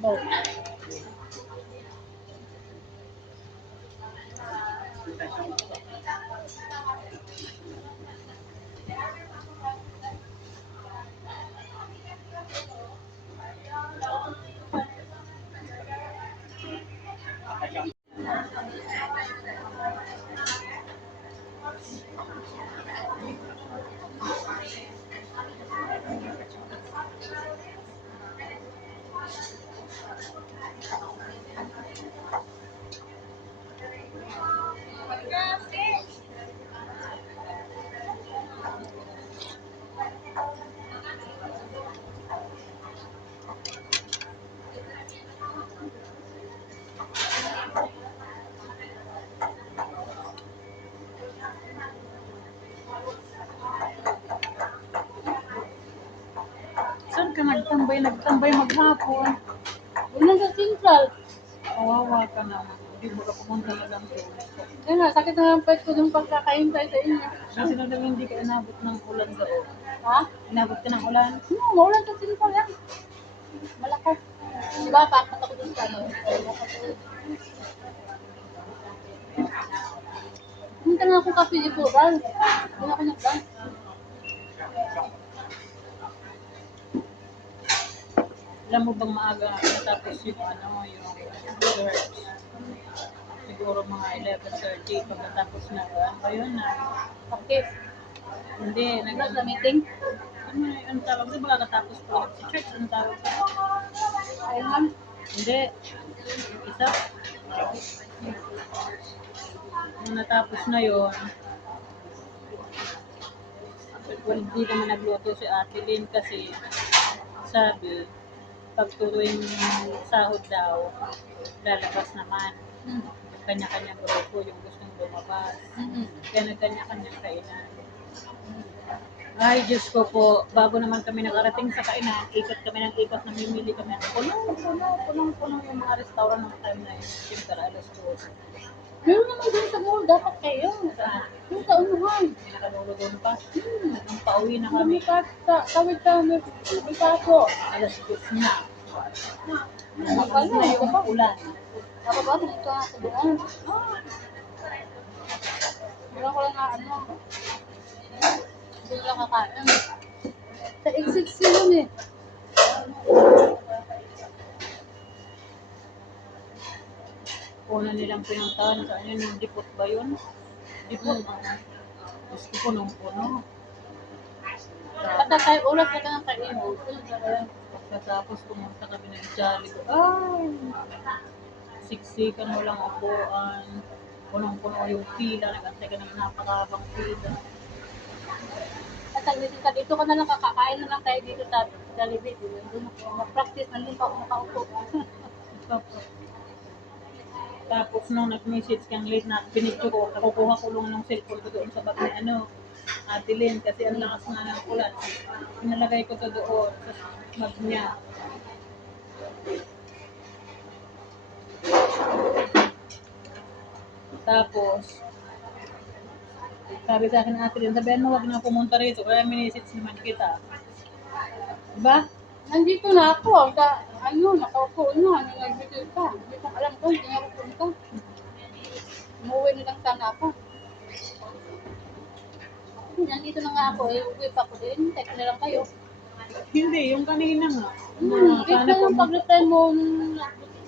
No. Saan ka nagtambay? Nagtambay maghapon. Una sa Central. Kawawa ka naman. Hindi mo ka pumunta na lang doon. Kaya nga, sakit na ang pwede ko yung pagkakain tayo sa inyo. Kasi na lang hindi ka inabot ng ulan doon. Ha? Inabot ka ng ulan? Maulan sa Central yan. Malakas. Diba, pakot ako dun sa ano. Punta na ako kape di Coral. Doon ako nagdaan. Alam mo bang maaga natapos yung search? Siguro mga 11:30 pagkatapos na ano yun na. Okay. Hindi, Ano sa meeting? ang tawag na pagkatapos pa si church, ang tawag na. Ayun. Hindi. Isa. Nung natapos na yun, well, hindi naman nagluto si Ate Lynn kasi sabi, pag tuwing sahod daw, lalabas naman. Kanya-kanyang grupo yung gustong lumabas. Kaya nagkanya-kanyang kainan. Ay, Diyos ko po, bago naman kami nakarating sa kainan, ikot kami ng ikot, namimili kami. Punong-puno yung mga restaurant ng time na yun. Siyempre, alas 12. Meron naman din sa mall, dapat kayo. Saan? Yung sa unuhan. Hindi nakalulugon pa. Nung pauwi na kami, Tawid ka, may paso. alas 12 na. Makal na, Na yung ulan. Ako ba, dito na sa doon. Wala ko lang na ano. Doon lang kakain. Sa exit yun eh. Una nilang pinuntahan sa ano yung dipot ba yun? Dipot. Tapos ko punong-puno. Basta tayo ulat na ka ng kain. Pagkatapos pumunta kami ng Jollibee. Ay! Siksikan mo lang upuan. Punong-puno yung pila. Nag-antay ka ng napakabang pila. At tagmitin ka dito ka na lang kakakain na lang tayo dito sa Jollibee. Doon ako mag-practice, nandun pa ako nakaupo. Tapos nung nag-message kang late na pinicture ko, nakukuha ko lang ng cellphone ko doon sa bag ni Ate Lynn, kasi ang lakas nga ng ulan. Pinalagay ko to doon sa bag niya. Tapos, sabi sa akin ng Ate Lynn, sabihan mo wag na pumunta rito, kaya minisits naman kita. Diba? Nandito na ako. Nakaupo na. Nag-video ka. Hindi ko alam ko, hindi ako punta. Umuwi na lang sana ako. Nandito na nga ako, uwi pa ako din. Text na lang kayo. Hindi, yung kanina nga. Text na yung pag-reply mo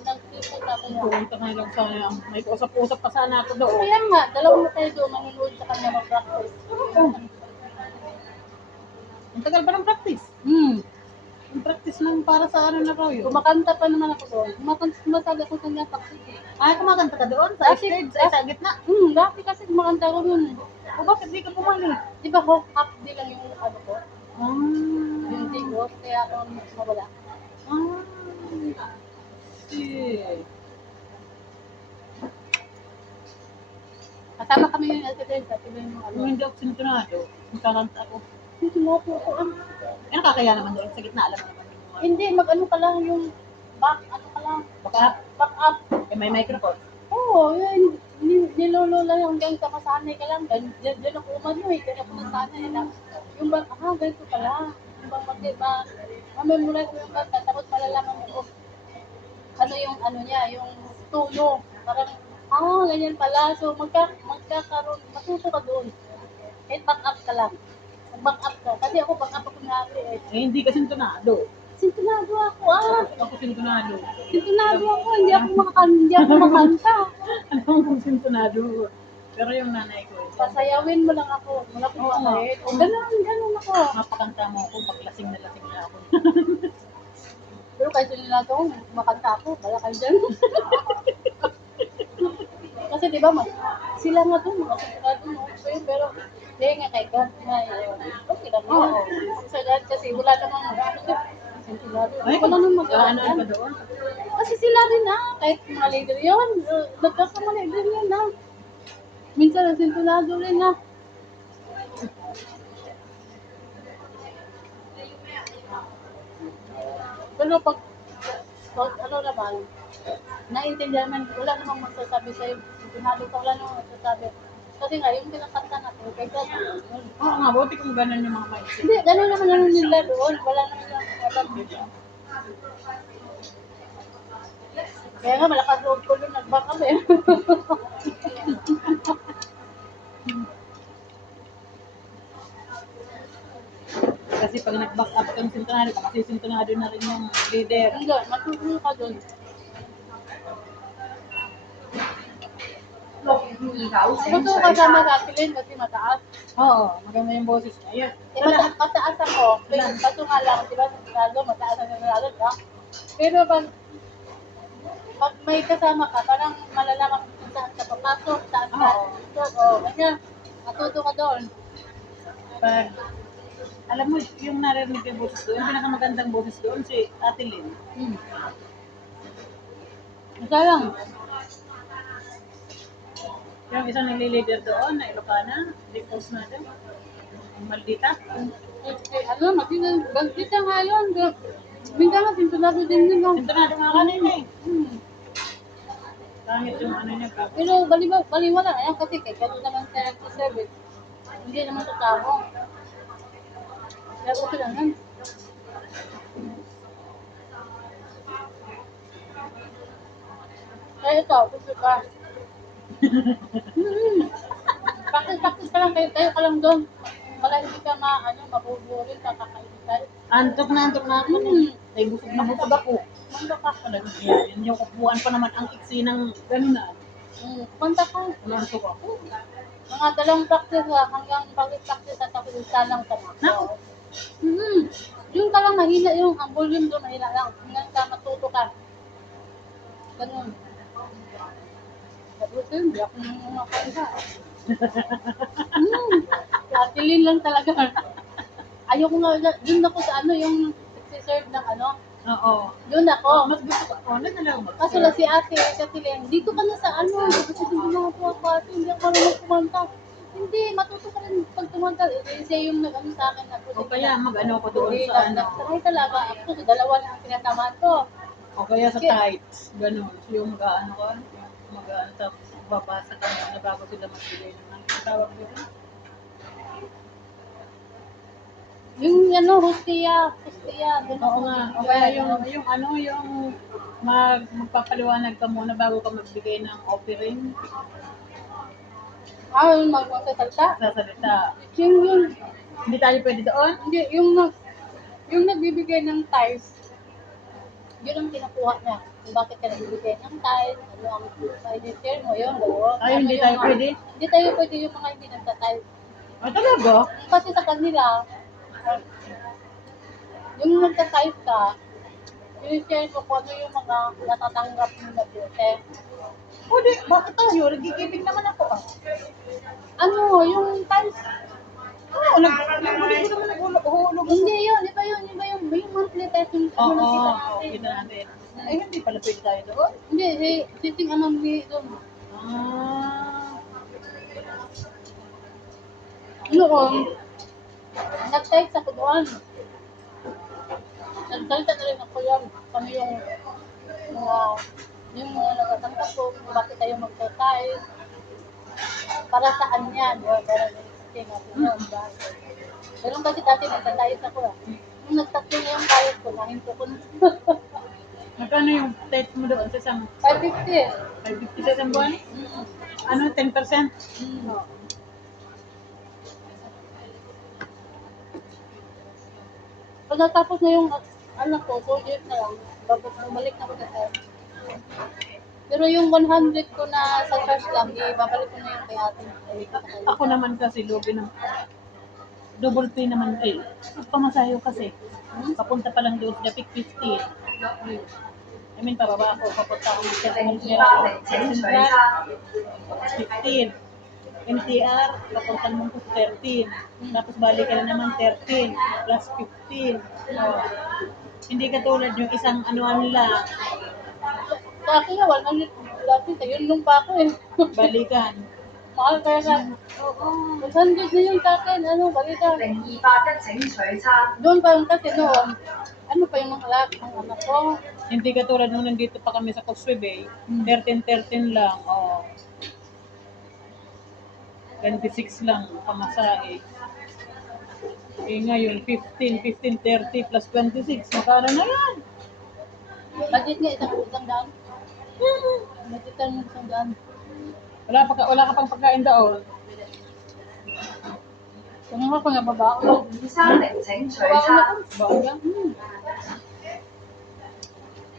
nag-Facebook ako na. Pumunta ka na lang sana. May usap-usap pa sana ako doon. Kaya nga, dalawa na tayo doon manunood sa kanya mag-practice. Ang tagal pa ng practice. Yung practice lang para sa ano na raw yun. Kumakanta pa naman ako doon. Kumasali ako sa kanya practice. Ay, kumakanta ka doon? Sa stage? Ay, sa gitna? Dati kasi kumakanta ako doon. O bakit di ka pumali? Di ba half day lang yung ano ko? Ah. Yung day ko, kaya ako mawala. Shit. Kasama kami yung LTD, sa iba yung ano. Kung hindi ako sintonado, magkakanta ako. Hindi sumupo ko. Eh, nakakaya naman doon sa gitna, alam mo naman yung mga... Hindi, mag-ano ka lang yung ano ka lang. Back up. Eh, may microphone. Oo, yun. Nilolola yung hanggang sa masanay ka lang. Diyan ako umano eh. Diyan ako nasanay na. Yung bang, ganito pala. Yung bang, mamemorize mo yung bang, tapos malalaman mo, ano niya, yung tono. Parang, ganyan pala. So, magkakaroon, matuto ka doon. Kahit back up ka lang. Back up ka. Kasi ako, back up ako na eh. Eh, hindi ka sintonado. Sintonado ako, Ako sintonado. Sintonado ako, hindi ako makanta. Alam mo kung sintonado. Pero yung nanay ko, Pasayawin mo lang ako. Wala ko Oo nga. makahit. Ganun ako. mapakanta mo ako pag lasing na ako. Pero kahit sintonado ako, makanta ako. Wala kayo dyan. Kasi di ba, sila nga doon, mga sintonado mo. Pero, hindi nga kay God nga. Okay lang yun. Sa God kasi wala namang sintonado. Ay, Wala namang ano magkakaroon. ka doon? Kasi sila rin kahit mga leader yun, nagkakamali din yun Minsan nasintunado rin Pero pag ano naman, naiintindihan man, wala namang magsasabi sa'yo, sintunado ka, wala namang magsasabi. Kasi nga, yung kinakanta natin, kay God, Oo nga, buti kung ganun yung mga mindset. hindi, gano'n naman nila doon, wala naman yung alam dito. Kaya nga, malakas loob ko doon, nag-back up eh. Kasi pag nag-back up kang sintonado ka, kasi sintonado na rin yung leader. Hindi, matutunan ka doon. Gusto ko kasama sa atin kasi mataas. Oo, maganda yung boses niya. Yun. Mataas ako, kaso nga lang, di ba, sintonado, mataas ang sintonado, diba? Pero pag may kasama ka, parang malalaman kung saan ka papasok, saan ka dito, kanya, matuto ka doon. Pag, alam mo, yung narinig yung boses doon, yung pinakamagandang boses doon, si Ate Lynn. Sayang. Yung isang nili-leader doon, na Ilocana, di-post natin. Maldita. Magkita nga yun. Minsan nga, sintunado din yun. Sintonado nga kanina eh. Pangit yung ano niya. Pero baliwala na yan kasi kay gano'n naman sa service. Hindi naman sa tao. Kaya okay lang yan. Kaya ito, gusto ka. Practice ka lang, tayo ka lang doon. Para hindi ka mabuburin, kakakainitan. Antok na ako. Ay, busog na busog ako. Manda ka. Yan, yung upuan pa naman ang iksi ng gano'n na. Manda ka. Antok ako. Mga dalawang practice hanggang pag-practice at tapos lang ka na. Naku. Yung ka lang mahina, ang volume doon mahina lang. Hanggang ka matuto ka. Ganun. Tapos yun, hindi ako nang makaisa. Latilin lang talaga. Ayoko nga, dun ako sa yung nagsiserve ng Oo. Doon ako. Mas gusto ko. Ano na lang mag Kaso lang si ate, Katilin, dito ka na sa kasi hindi na ako ate, hindi ako marunong kumanta. Hindi, matuto ka rin pag tumanta. Siya yung nag-ano sa akin. O kaya mag-ano ko doon sa ano. Sanay talaga ako, sa dalawa na ang pinatamaan ko. O kaya sa tights. Gano'n. Yung mag-ano ko. Mag-ano tapos babasa ka na bago sila magbigay ng tawag dito. Yung hostia. Oo nga. O kaya yung magpapaliwanag ka muna bago ka magbigay ng offering. Yung magsasalita. Sasalita. Yung, Hindi tayo pwede doon? hindi, yung nagbibigay ng tithes, yun ang kinukuha niya. Kung bakit ka nagbibigay ng tithes, ano ang share mo, yun, gano'n. Ay, hindi tayo pwede? Hindi tayo pwede yung mga hindi nagtatithes. Ah, talaga? Kasi sa kanila, yung nagtatithes ka, yung share mo kung ano yung mga natatanggap mo na blessing. O di, bakit tayo? Nagigibig naman ako ah. Yung tithes, Oo, nagmuli ko naman nag-uhulog. hindi yun, iba yung monthly tithes yung Oo, nakita kita natin. natin. Ay, hindi pala pwede tayo doon. Hindi, sitting anomaly doon. Ah. Noon, nag-text ako doon. Nagsalita na rin ako yan. Kami yung mga nakatanggap ko, kung bakit tayo magtatay. Para saan yan? Para listing ako yun. Pero kasi dati nagtatayos ako. Nung nagtatlo na yung kayot ko, nahinto ko na. Magkano yung tight mo doon sa isang 550 eh. 550 sa isang buwan? Mm. Ano, 10%? Mm. Oo. Pag natapos na yung anak ko, 4 years na lang, bumalik na ko sa time. Pero yung 100 ko na sa cash lang, ibabalik ko na yung kay ate. Balik ko sa kanya. Ako naman kasi, logi ng double pay naman eh. Pamasayo kasi. Papunta pa lang doon sa Dapik 50. I mean, pababa ako. Papunta ako ng Central 15. MTR, papunta mo ko 13. Tapos balik ka na naman 13 plus 15. Oh. Hindi katulad yung isang ano lang, Sa akin nga, 100 dati, yun nung pa ako eh. balikan. Mahal kaya nga. Oo. 100 na yung sa akin, ano, balikan. 028的請取餐。 Doon pa yung kasi noon, ano pa yung mga anak ko. Hindi katulad nung nandito pa kami sa Causeway Bay, 13-13 lang. Oh. 26 lang pamasahe. Eh ngayon, 15-30 plus 26. Magkano na yan? Budget nga isang daan. Budget ka ng isang daan. Wala ka pang pagkain doon. Kung ako nga babao. 630請取 Babao na 餐。 ko. Babao na.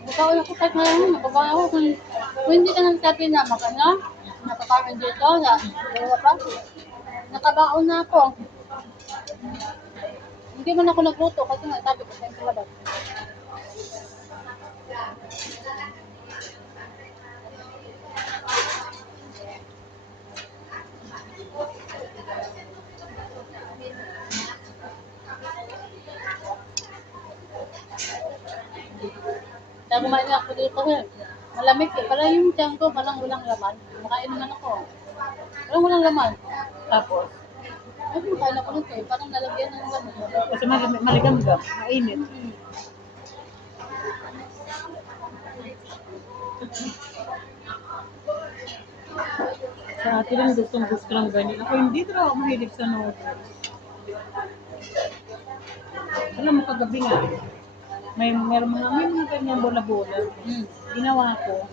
Babao na ko kahit ngayon. Babao ako. Kung hindi ka nagsabi na maka na, nakakain dito, na dalawa pa. Nakabaon na ako. Hindi man ako nagluto kasi nga sabi ko sa labas. Kaya kumain nga ako dito eh. Malamig eh. Parang yung tiyan ko, parang walang laman. Makain naman ako. Parang walang laman. Tapos, Ay, makain ako nito eh. Parang nalagyan ng laman. kasi maligam-gam, mainit. Sa atin lang gusto lang ganyan. Ako hindi talaga ako mahilig sa noodles. Alam mo kagabi nga, may mga ganyan bola-bola. Ginawa ko,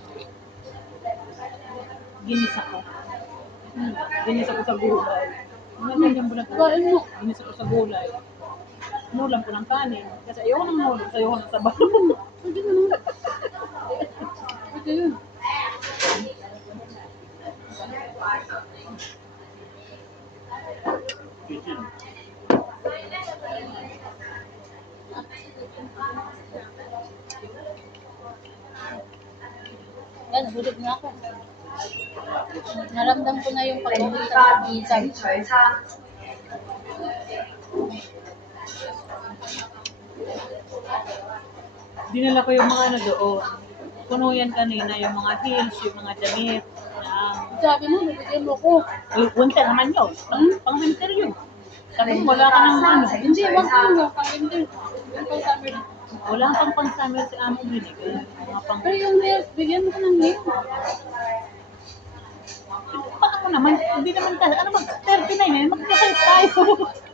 ginisa ko. Ginisa ko sa gulay. Mga ganyan bola-bola. Kain mo. Ginisa ko sa gulay. Nulang ko ng kanin. Kasi ayoko ng noodles, ayoko ng sabaw. Pwede naman. Pwede yun. Yan, nahulog na ako. Naramdam ko na yung 082pagkakas sa 請取餐。 Dinala ko yung mga ano doon. Puno yan kanina, yung mga heels, yung mga damit. Sabi mo, bibigyan mo ko. Winter naman yun. Pang-winter yun. Sabi mo, wala ka ng ano. Hindi, wag ko nga. Pang-hindi. Yung pang-summer. Wala kang pang-summer si Amo binigay. Mga pang... Pero yung nails, bigyan mo ko ng nails. Pa ako naman, hindi naman tayo. Ano mag 39 na yun? Mag-size tayo.